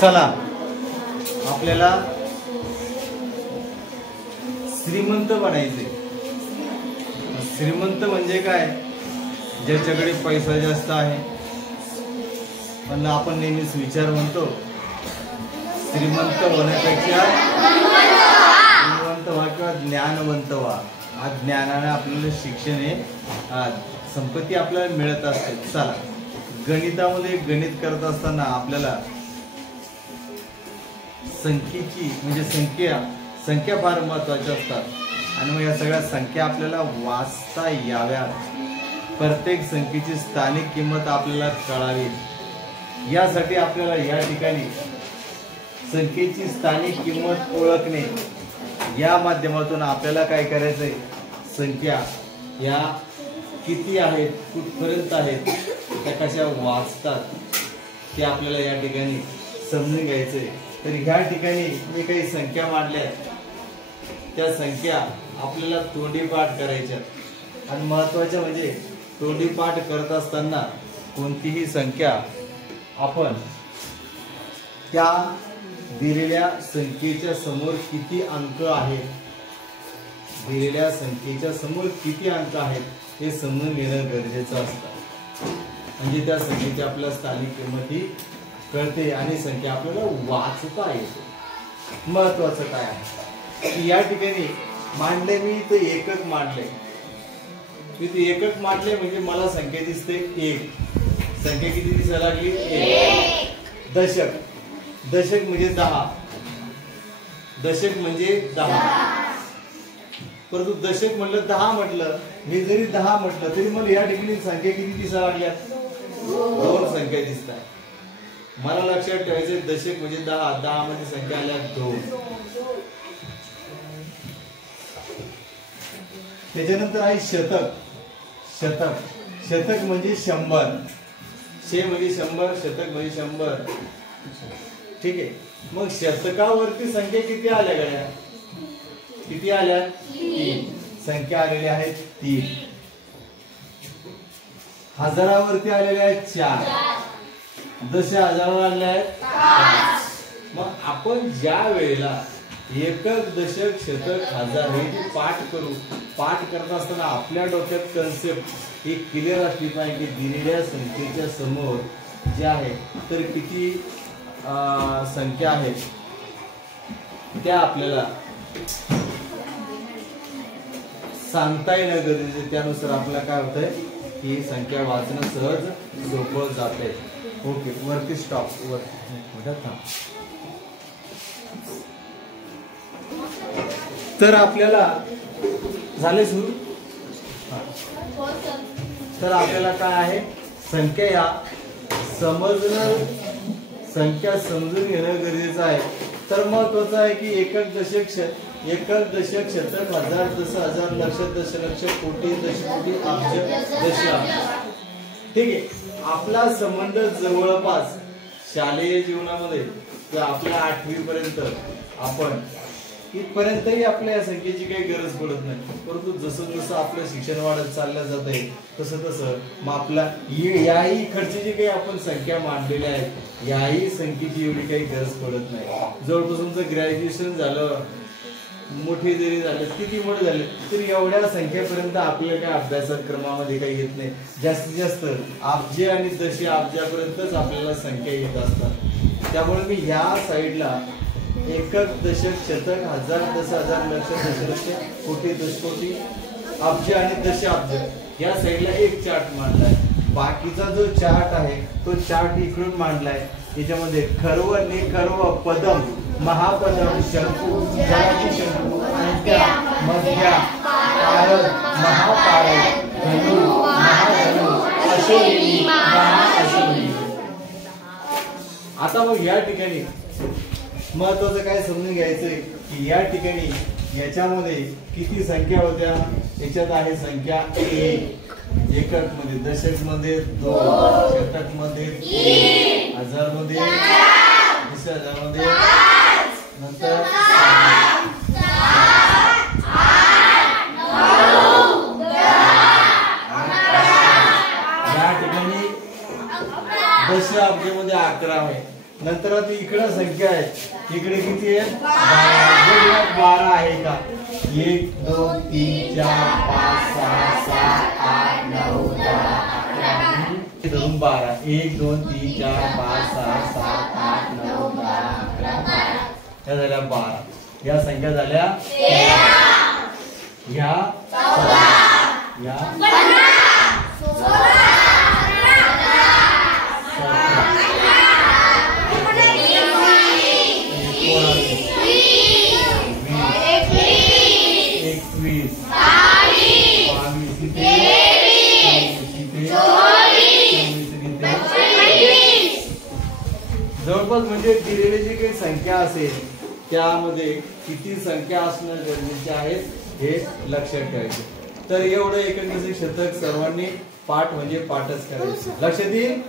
चला आपल्याला श्रीमंत बनायचे। श्रीमंत म्हणजे काय? ज्याच्याकडे पैसा जास्त आहे। पण आपण नेहमीच विचार म्हणतो श्रीमंत होण्यापेक्षा श्रीमंत व्हा किंवा ज्ञानवंत व्हा। आज ज्ञानाने आपल्याला शिक्षण हे संपत्ती आपल्याला मिळत असते। चला गणितामध्ये गणित करत असताना आपल्याला संख्येची म्हणजे संख्या फार महत्त्वाच्या असतात आणि मग या सगळ्या संख्या आपल्याला वाचता याव्यात। प्रत्येक संख्येची स्थानिक किंमत आपल्याला कळावी यासाठी आपल्याला या ठिकाणी संख्येची स्थानिक किंमत ओळखणे या माध्यमातून आपल्याला काय करायचंय, संख्या या किती आहेत, कुठपर्यंत आहेत, त्या कशा वाचतात ते आपल्याला या ठिकाणी समजून घ्यायचंय। तर ह्या ठिकाणी मी काही संख्या मांडल्या, त्या संख्या आपल्याला तोंडी पाठ करायच्या आणि महत्वाच्या म्हणजे तोंडी पाठ करत असताना कोणतीही संख्या आपण त्या दिलेल्या संख्येच्या समोर किती अंक आहेत, दिलेल्या संख्येच्या समोर किती अंक आहेत हे समजून घेणं गरजेचं असतं। म्हणजे त्या संख्येची आपल्याला स्थानिक किंमत ही कळते आणि संख्या आपल्याला वाचता येते। महत्वाचं काय आहे की या ठिकाणी मांडले मी तर एकक मांडले, मी ते एकक मांडले म्हणजे मला संख्या दिसते एक। संख्या किती दिसायला लागली? एक। दशक, दशक म्हणजे 10, दशक म्हणजे 10। परंतु दशक म्हटलं 10 म्हटलं, मी जरी 10 म्हटलं तरी मला या ठिकाणी संख्या किती दिसायला लागल्या? दोन संख्या दिसतात। मला लक्षात ठेवायचे दशक म्हणजे 10, 10 मध्ये संख्या आल्या 2। त्याच्यानंतर आहे शतक, शतक, शतक म्हणजे 100, शे म्हणजे 100, शतक म्हणजे 100। ठीक आहे, मग शतकावरती संख्या किती आल्या गड्या? किती आल्या? 3 संख्या आलेल्या आहेत 3। हजारावरती आलेल्या आहेत 4, दशहजारावर आलेल्या आहेत 5। मग आपण ज्या वेळेला एकक, दशक, शतक, हजार हे पाठ करू, पाठ करत असताना आपल्या डोक्यात कन्सेप्ट ही क्लिअर असली पाहिजे की दिलेल्या संख्येच्या समोर जे आहे तर किती संख्या आहेत त्या आपल्याला सांगता येणं गरजेचं। त्यानुसार आपल्याला काय होतंय की संख्या वाचणं सहज सोपं जाते। ओके, वरती स्टॉप, वरती तर आपल्याला झाले सुरू। तर आपल्याला काय आहे संख्या या समजणं, संख्या समजून घेणं गरजेचं आहे। तर महत्वाचं आहे की एकक, दशक, शतक, हजार, दशहजार, लक्ष, दशलक्ष, कोटी, दशकोटी, अब्ज, दशअब्ज। ठीक आहे, आपला संबंध जवळपास शालेय जीवनामध्ये तर आपल्या 8वी पर्यंत आपण इथपर्यंतही आपल्या या संख्येची काही गरज पडत नाही। परंतु जसं जसं आपलं शिक्षण वाढत चाललं जात आहे तसं तसं मग आपला याही खर्ची जी काही आपण संख्या मांडलेल्या आहेत याही संख्येची एवढी काही गरज पडत नाही। जवळपास तुमचं ग्रॅज्युएशन झालं, मोठे जरी झाले, किती मोठे झाले तरी एवढ्या संख्येपर्यंत आपल्याला काय अभ्यासक्रमामध्ये काही येत नाही। जास्तीत जास्त अब्ज आणि दशअब्जापर्यंतच आपल्याला संख्या येत असतात। त्यामुळे मी ह्या साईडला एकक, दशक, शतक, हजार, दशहजार, लक्ष, दशलक्ष, कोटी, दशकोटी, अब्ज आणि दशअब्ज या साईडला एक चार्ट मांडलाय। बाकीचा जो चार्ट आहे तो चार्ट इकडून मांडलाय। याच्यामध्ये खर्व, निखर्व, पदम, महापदम, शंकू, जलाची शंकू, अंत्या, मध्या, पारद, महापारद, धनु, महाधनु, अश्विनी, महाअश्विनी। आता मग या ठिकाणी महत्वाचं काय समजून घ्यायचंय की या ठिकाणी याच्यामध्ये किती संख्या होत्या? याच्यात आहे संख्या 1, एकक मध्ये, दशक मध्ये 2, शतक मध्ये 3, हजार मध्ये 20,000 मध्ये नंतर 11 आहे। नंतर आता इकडे संख्या आहे, इकडे किती आहे 12 आहे का? 1 2 3 4 5 6 7 8 9 10 11 12 1 2 3 4 5 6 7 8 9 10 11 12 या झाल्या 12. या संख्या झाल्या 13, या 14, या 15, 16, जवळपास म्हणजे दिलेली जी काही संख्या असेल त्यामध्ये किती संख्या असणं गरजेचे आहे हे लक्षात ठेवायचे. तर एवढं एकंदरीत शतक सर्वांनी पाठ म्हणजे पाठच करायचं. लक्षात येईल.